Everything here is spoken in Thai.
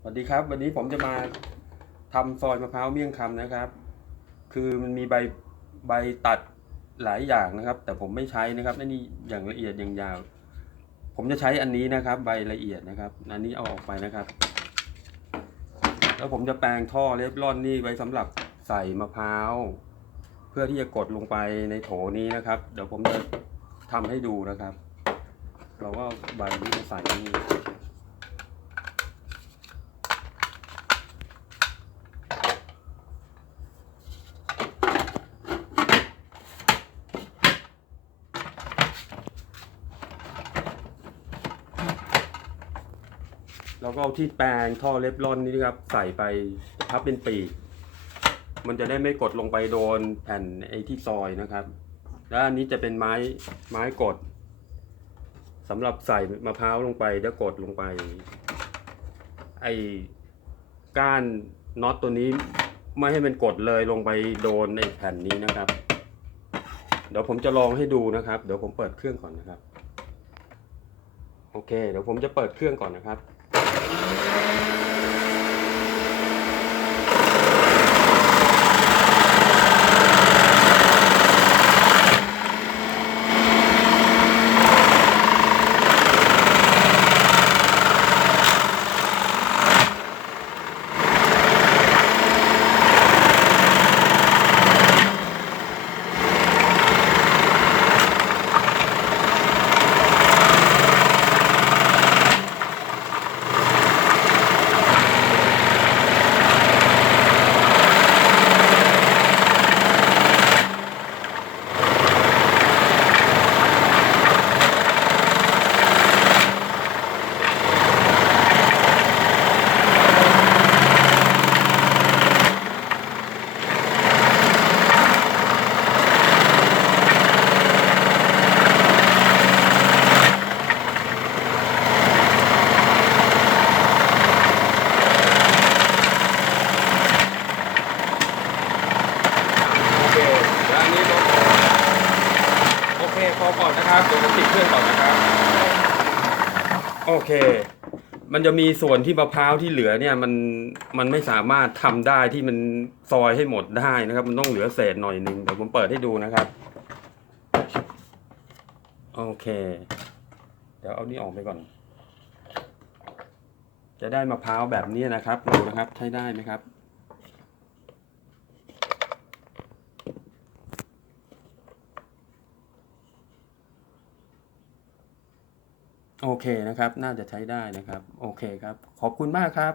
สวัสดีครับ วันนี้ผมจะมาทำซอยมะพร้าวเมี่ยงคำนะครับ คือมันมีใบใบตัดหลายอย่างนะครับ แต่ผมไม่ใช้นะครับนนี้อย่างละเอียดอย่างยาว ผมจะใช้อันนี้นะครับ ใบละเอียดนะครับ อันนี้เอาออกไปนะครับ แล้วผมจะแปลงท่อเลฟลอนนี่ไว้สำหรับใส่มะพร้าวเพื่อที่จะกดลงไปในโถนี้นะครับ เดี๋ยวผมจะทำให้ดูนะครับ เราก็เอาใบนี้ใส่นี่ แล้วก็เอาที่แปรงท่อเล็บร่อนนี่นะครับใส่ไปพับเป็นปีก มันจะได้ไม่กดลงไปโดนแผ่นไอ้ที่ซอยนะครับ แล้วอันนี้จะเป็นไม้ไม้กดสำหรับใส่มะพร้าวลงไปแล้วกดลงไป ไอ้ก้านน็อตตัวนี้ไม่ให้มันกดเลยลงไปโดนไอ้แผ่นนี้นะครับ เดี๋ยวผมจะลองให้ดูนะครับ เดี๋ยวผมเปิดเครื่องก่อนนะครับ โอเค เดี๋ยวผมจะเปิดเครื่องก่อนนะครับ うん。 เคพอก่อนนะครับเดี๋ยวผมติดเครื่องก่อนนะครับโอเค มันจะมีส่วนที่มะพร้าวที่เหลือเนี่ยมันมันไม่สามารถทำได้ที่มันซอยให้หมดได้นะครับ มันต้องเหลือเศษหน่อยหนึ่งเดี๋ยวผมเปิดให้ดูนะครับ โอเค เดี๋ยวเอานี่ออกไปก่อน จะได้มะพร้าวแบบนี้นะครับดูนะครับใช้ได้ไหมครับ โอเคนะครับ น่าจะใช้ได้นะครับ โอเคครับ ขอบคุณมากครับ